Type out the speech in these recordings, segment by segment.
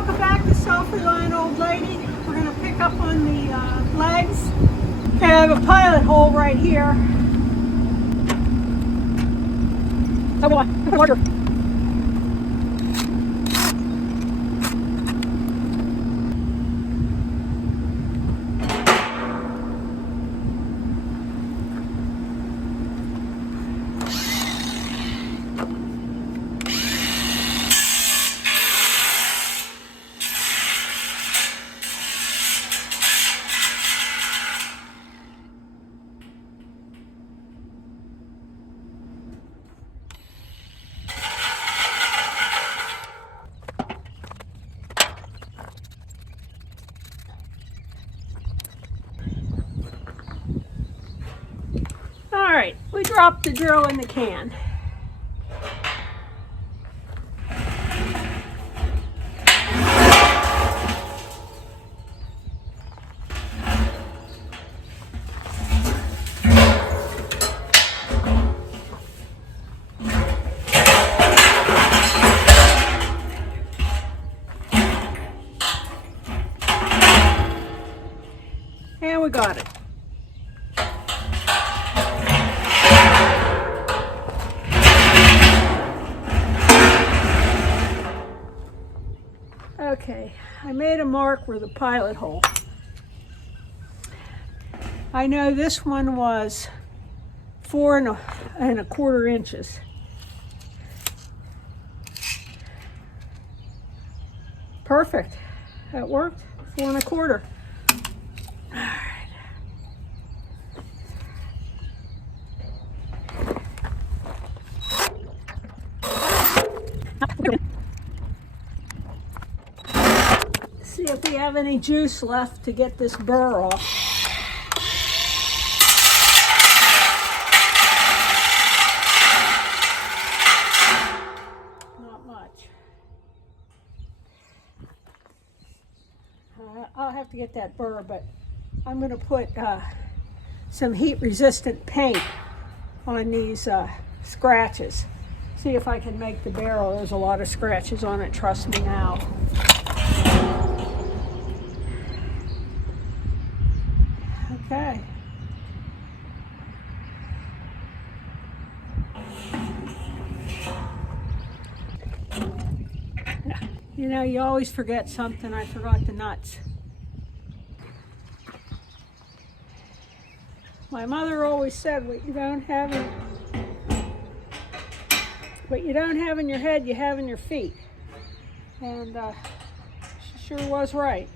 Welcome back to Self-reliant Old Lady. We're going to pick up on the legs. Okay, I have a pilot hole right here. Oh, on. Larger. All right, we dropped the drill in the can. And we got it. Okay, I made a mark where the pilot hole. I know this one was 4¼ inches. Perfect. That worked. 4¼ inches. All right. See if we have any juice left to get this burr off. Not much. I'll have to get that burr, but I'm going to put some heat-resistant paint on these scratches. See if I can make the barrel. There's a lot of scratches on it, trust me now. Okay. You know, you always forget something. I forgot the nuts. My mother always said, what you don't have in your head, you have in your feet. And she sure was right.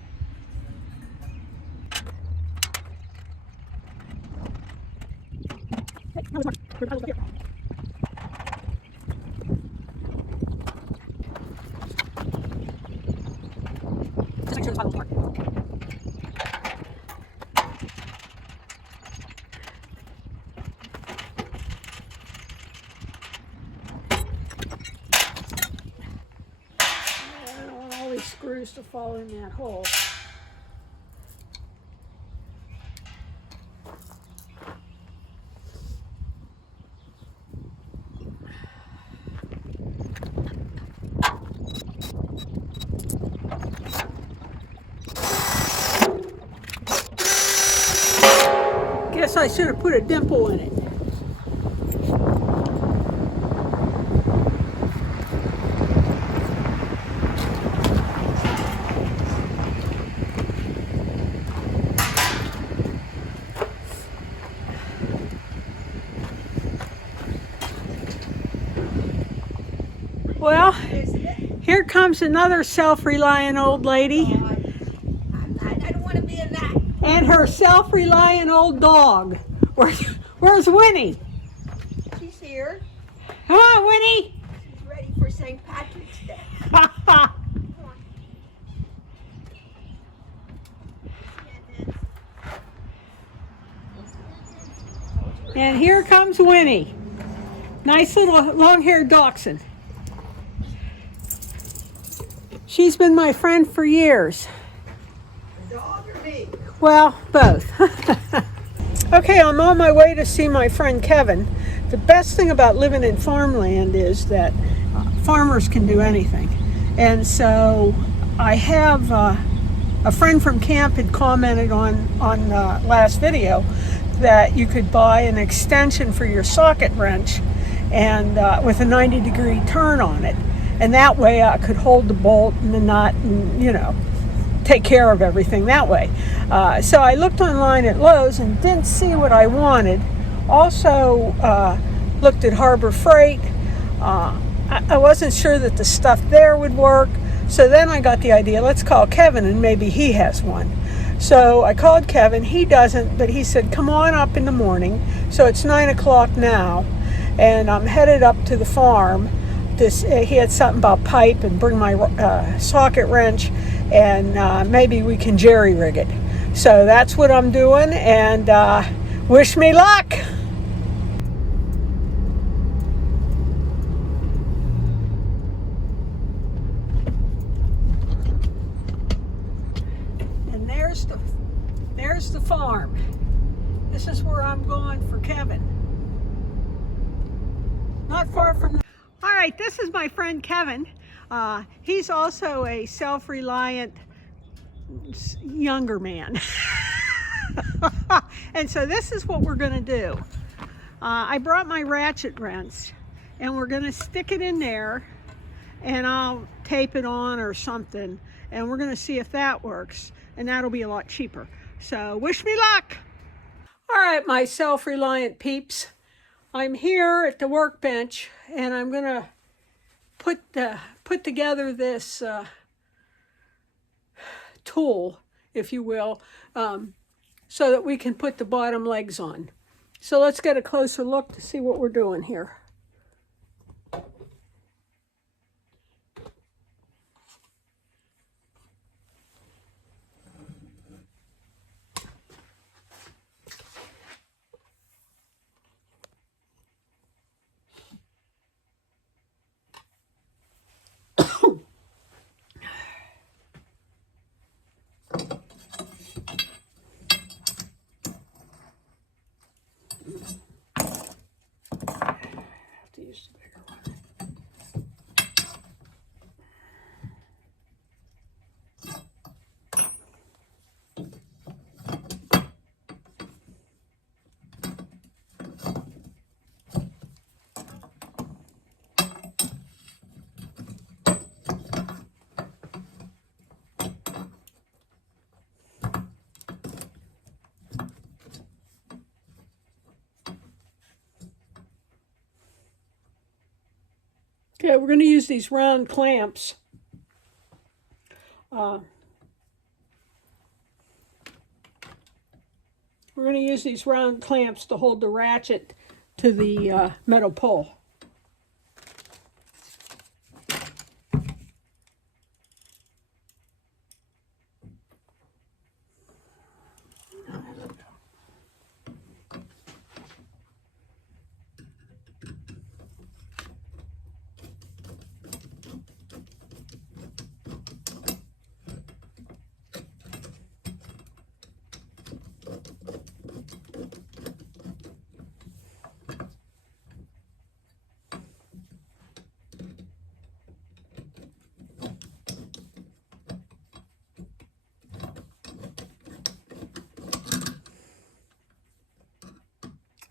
Screws to fall in that hole. Guess I should have put a dimple in it. Well, here comes another self-reliant old lady. I don't want to be in that. And her self-reliant old dog. Where's Winnie? She's here. Come on, Winnie. She's ready for St. Patrick's Day. And here comes Winnie. Nice little long-haired dachshund. She's been my friend for years. The dog or me? Well, both. Okay, I'm on my way to see my friend Kevin. The best thing about living in farmland is that farmers can do anything. And so I have a friend from camp had commented on last video that you could buy an extension for your socket wrench and with a 90-degree turn on it, and that way I could hold the bolt and the nut and, you know, take care of everything that way. So I looked online at Lowe's and didn't see what I wanted. Also looked at Harbor Freight. I wasn't sure that the stuff there would work. So then I got the idea, let's call Kevin and maybe he has one. So I called Kevin. He doesn't, but he said, come on up in the morning. So it's 9 o'clock now, and I'm headed up to the farm. He had something about pipe and bring my socket wrench, and maybe we can jerry rig it. So that's what I'm doing, and wish me luck. And there's the farm. This is where I'm going for Kevin. Not far from. All right, this is my friend Kevin. He's also a self-reliant younger man. And so this is what we're gonna do. I brought my ratchet wrench and we're gonna stick it in there and I'll tape it on or something, and we're gonna see if that works, and that'll be a lot cheaper. So wish me luck. All right, my self-reliant peeps. I'm here at the workbench and I'm gonna put together this tool, if you will, so that we can put the bottom legs on. So let's get a closer look to see what we're doing here. Use the bigger one. Okay, we're going to use these round clamps. We're going to use these round clamps to hold the ratchet to the metal pole.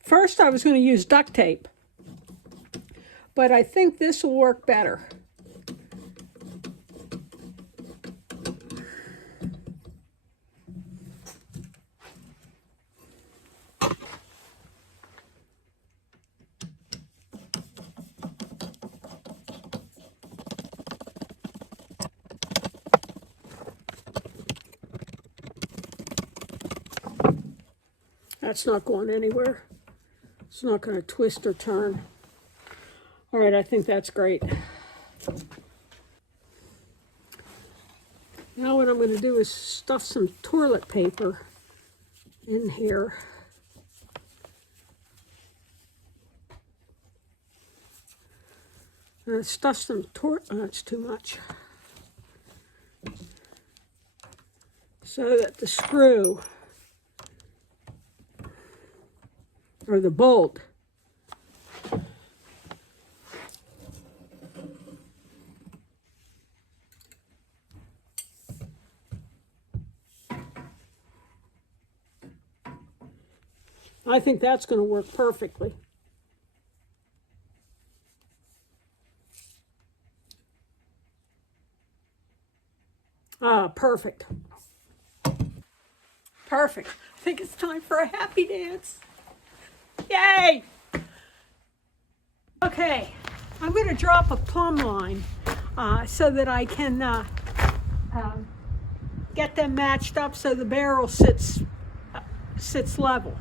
First, I was going to use duct tape, but I think this will work better. That's not going anywhere. It's not going to twist or turn. All right, I think that's great. Now what I'm going to do is stuff some toilet paper in here. Stuff some that's too much. So that the screw or the bolt I think that's going to work perfectly. Ah, perfect. Perfect. I think it's time for a happy dance. Yay! Okay, I'm going to drop a plumb line so that I can get them matched up so the barrel sits level.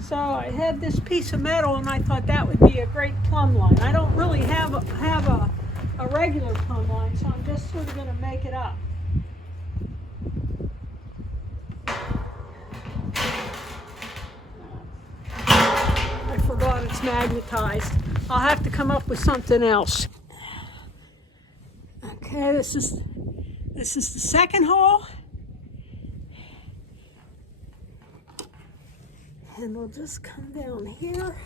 So I had this piece of metal and I thought that would be a great plumb line. I don't really have a regular plumb line, so I'm just sort of going to make it up. I forgot it's magnetized. I'll have to come up with something else. Okay, this is the second hole. And we'll just come down here.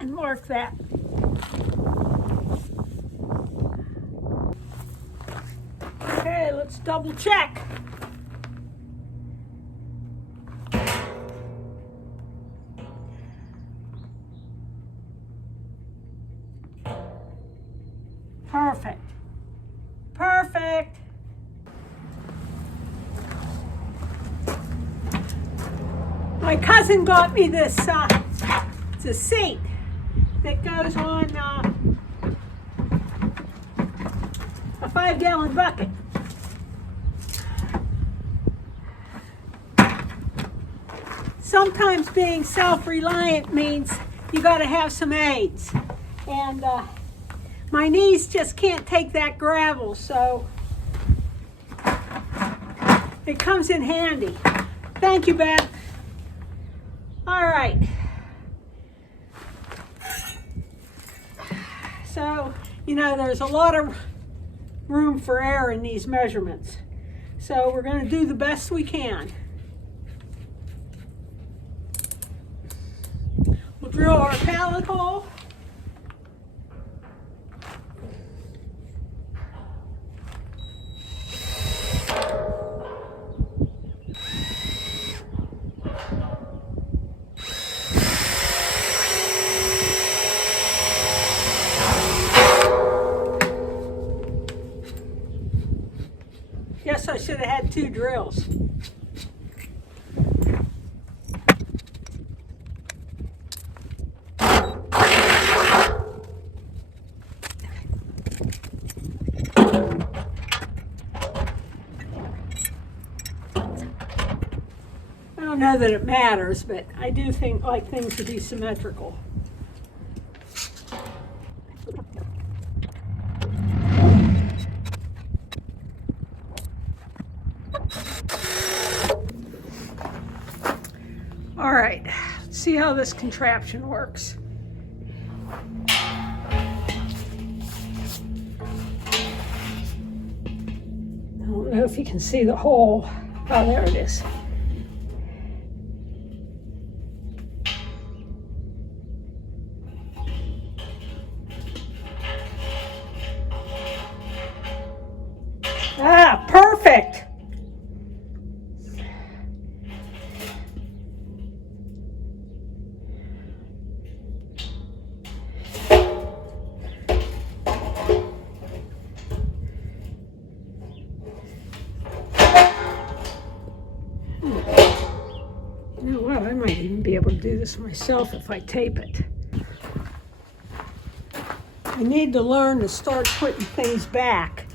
And mark that. Okay, let's double check. Perfect. Perfect. My cousin got me this, it's a seat that goes on a 5-gallon bucket. Sometimes being self-reliant means you got to have some aids. And my knees just can't take that gravel, so it comes in handy. Thank you, Beth. All right. So, you know, there's a lot of room for error in these measurements. So we're going to do the best we can. We'll drill our pallet hole. Guess I should have had 2 drills. I don't know that it matters, but I do like things to be symmetrical. All right, let's see how this contraption works. I don't know if you can see the hole. Oh, there it is. Ah, perfect. You know what? I might even be able to do this myself if I tape it. I need to learn to start putting things back.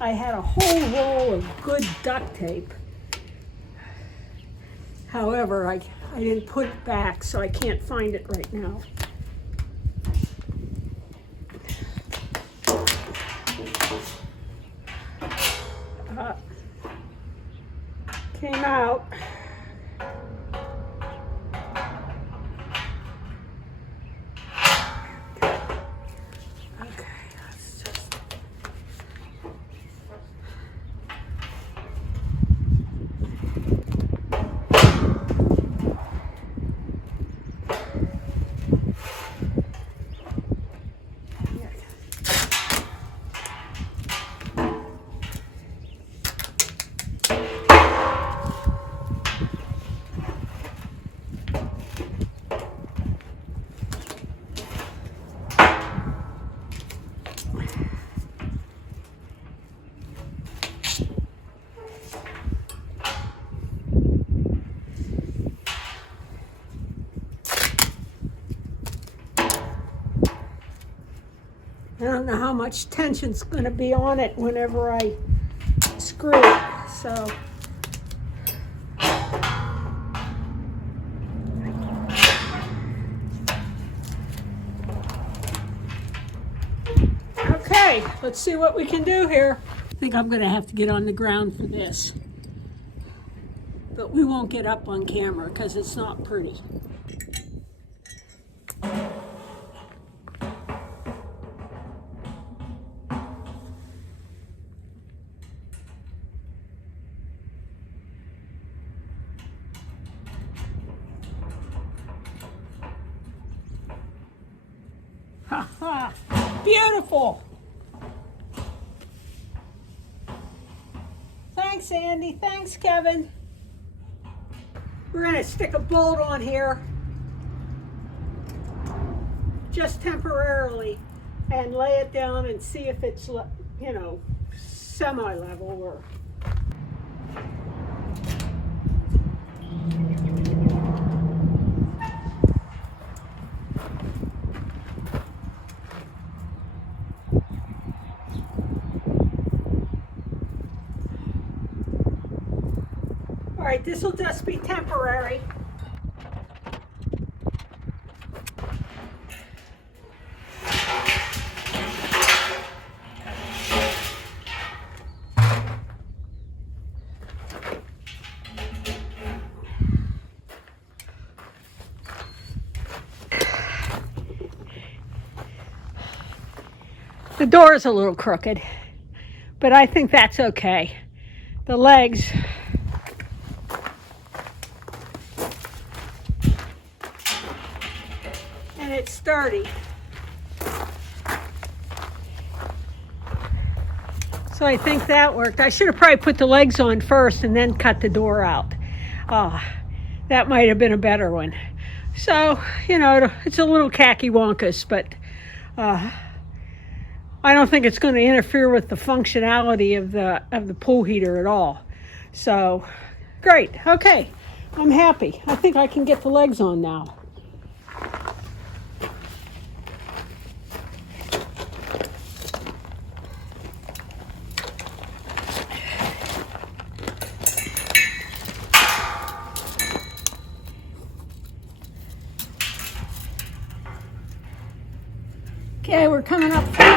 I had a whole roll of good duct tape. However, I didn't put it back, so I can't find it right now. Came out. I don't know how much tension's going to be on it whenever I screw it, so. Okay, let's see what we can do here. I think I'm going to have to get on the ground for this. But we won't get up on camera because it's not pretty. Ha ha! Beautiful! Thanks, Andy. Thanks, Kevin. We're going to stick a bolt on here just temporarily and lay it down and see if it's, you know, semi-level or. All right, this will just be temporary. The door is a little crooked, but I think that's okay. The legs. And it's sturdy. So I think that worked. I should have probably put the legs on first and then cut the door out. That might have been a better one. So, you know, it's a little khaki-wonkus, but I don't think it's going to interfere with the functionality of the pool heater at all. So, great. Okay, I'm happy. I think I can get the legs on now. Okay, we're coming up front.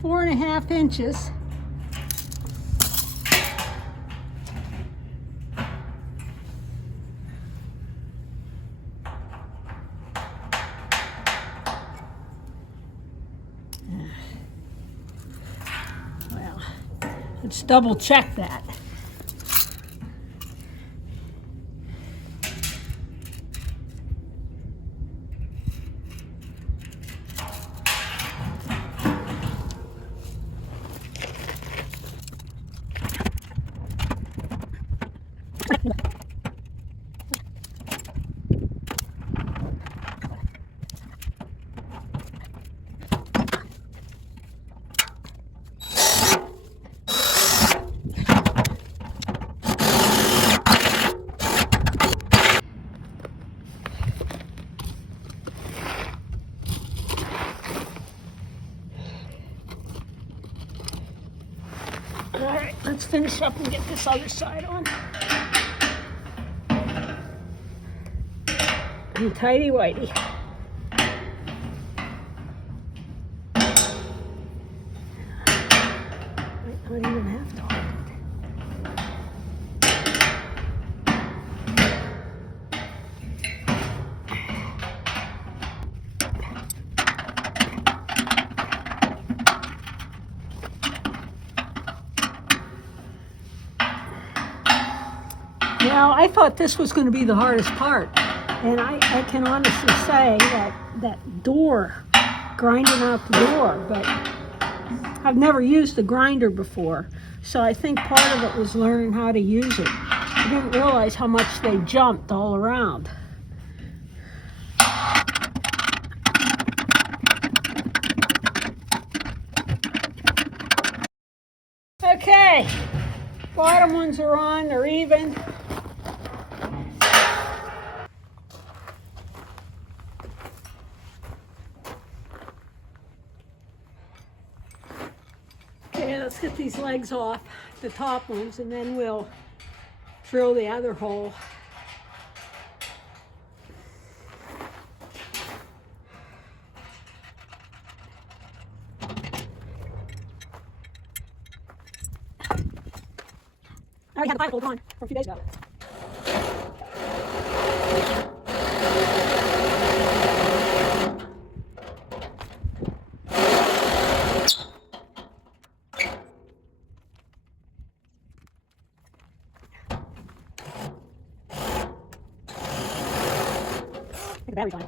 Four and a half inches. Well, let's double check that. All right, let's finish up and get this other side on. And tighty-whitey. Might not even have to hold it. Now, I thought this was going to be the hardest part, and I can honestly say that door, grinding out the door, but I've never used the grinder before, so I think part of it was learning how to use it. I didn't realize how much they jumped all around. Bottom ones are on, they're even. Okay, let's get these legs off, the top ones, and then we'll drill the other hole. I already had the fire hold on from a few days ago. The battery's on.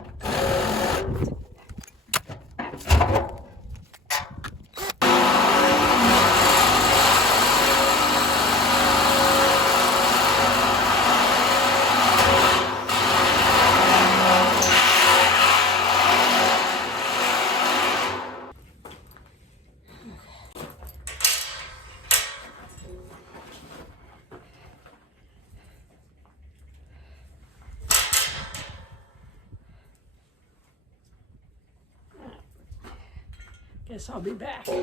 Guess I'll be back. All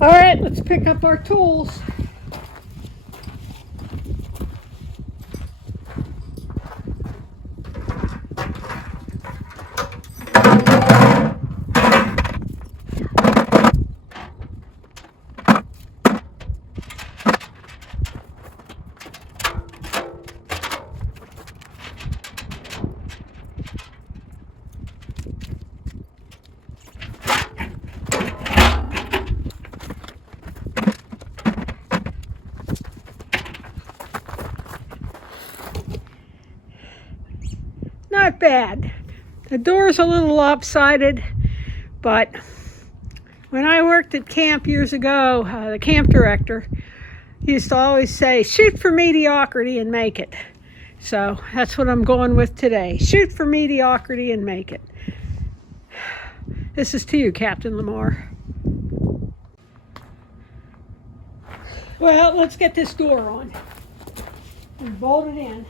right, let's pick up our tools. Not bad. The door's a little lopsided, but when I worked at camp years ago, the camp director used to always say, shoot for mediocrity and make it. So that's what I'm going with today. Shoot for mediocrity and make it. This is to you, Captain Lamar. Well, let's get this door on and bolt it in.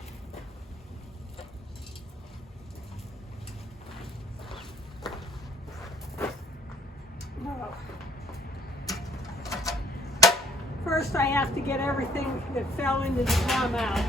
First, I have to get everything that fell into the drum out.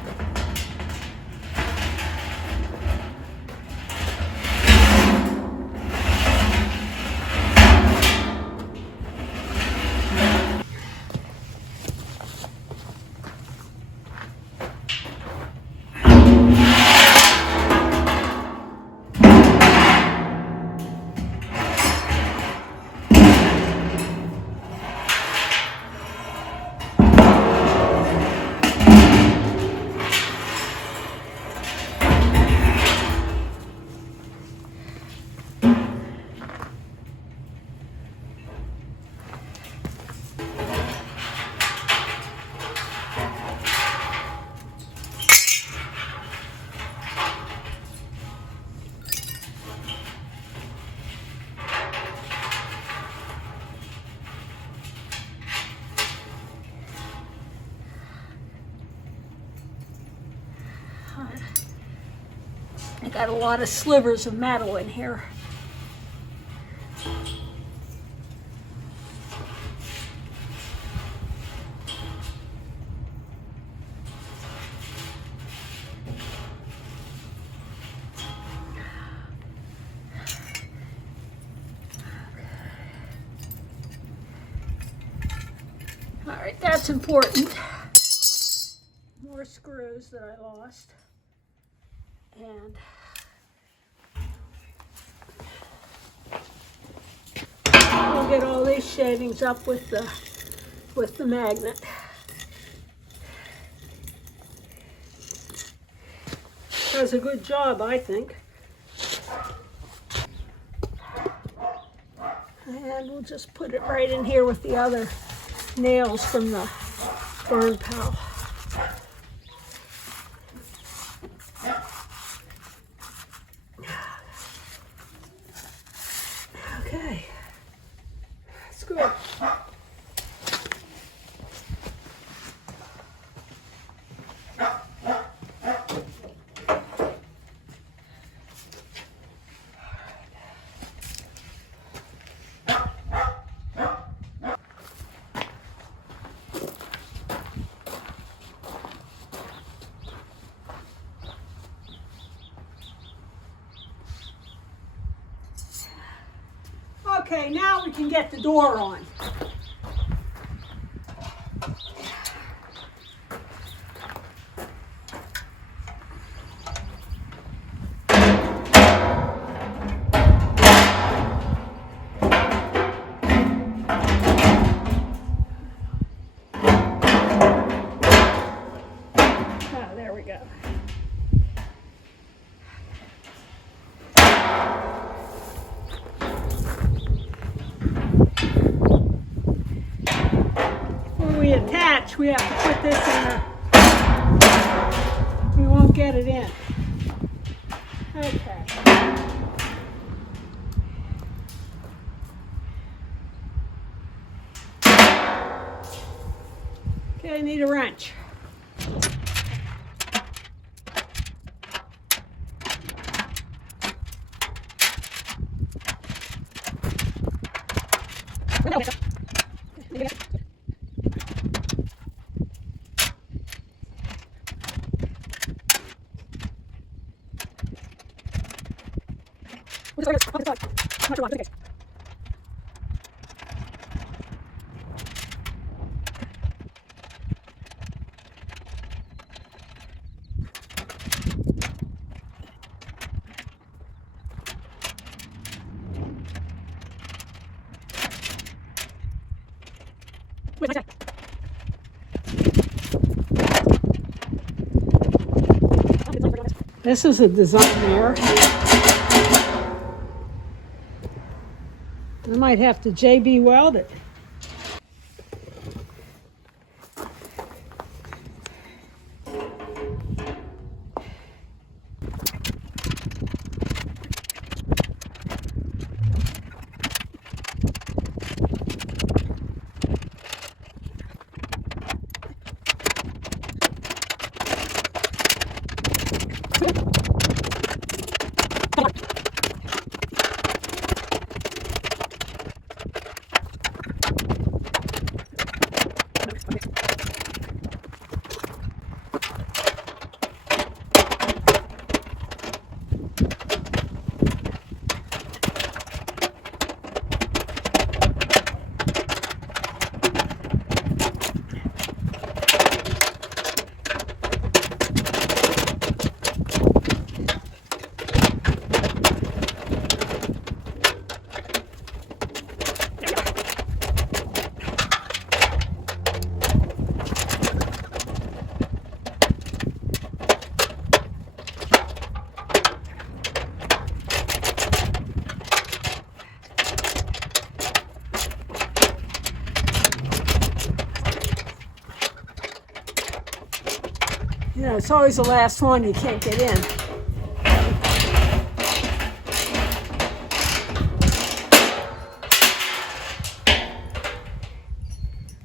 I got a lot of slivers of metal in here. All right, that's important. More screws that I lost. And we'll get all these shavings up with the magnet. Does a good job, I think. And we'll just put it right in here with the other nails from the burn pal. Okay, that's good. Okay, now we can get the door on. Oh, there we go. When we attach, we have to put this in there. We won't get it in. Okay. Okay, I need a wrench. This is a design error. I might have to JB weld it. You know, it's always the last one you can't get in.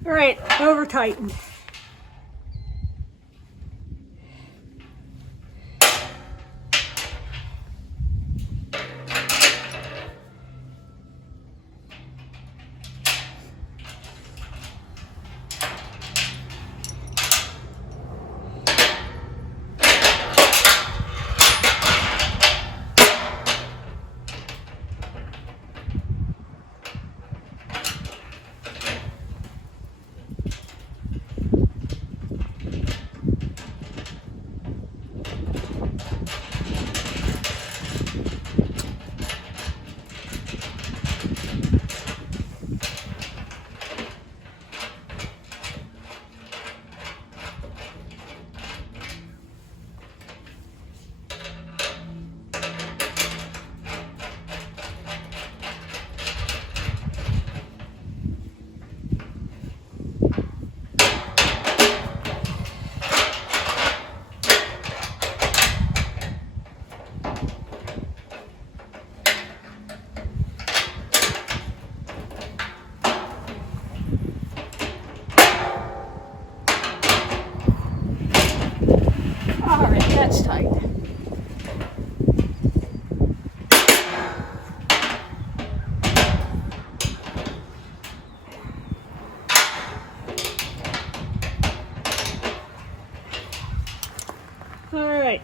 All right, over tightened. All right, that's tight. All right.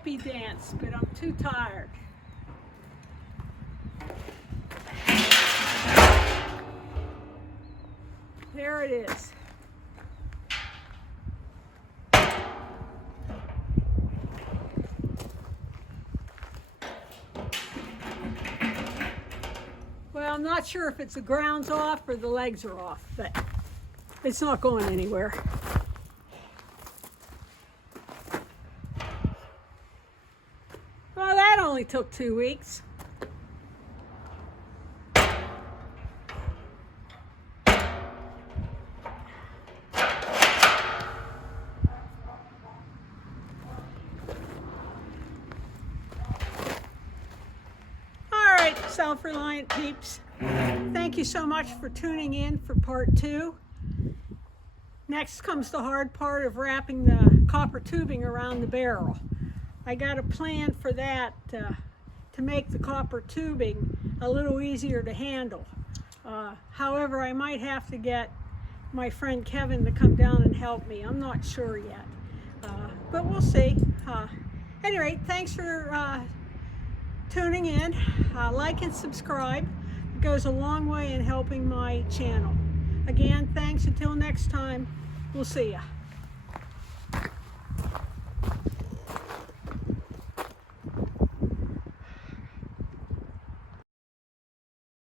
happy dance, but I'm too tired. There it is. Well, I'm not sure if it's the ground's off or the legs are off, but it's not going anywhere. Well, that only took 2 weeks. Self-reliant peeps, thank you so much for tuning in for part 2. Next comes the hard part of wrapping the copper tubing around the barrel. I got a plan for that to make the copper tubing a little easier to handle. However, I might have to get my friend Kevin to come down and help me. I'm not sure yet, but we'll see. Anyway, thanks for tuning in. Like and subscribe. It goes a long way in helping my channel. Again, thanks. Until next time, we'll see ya.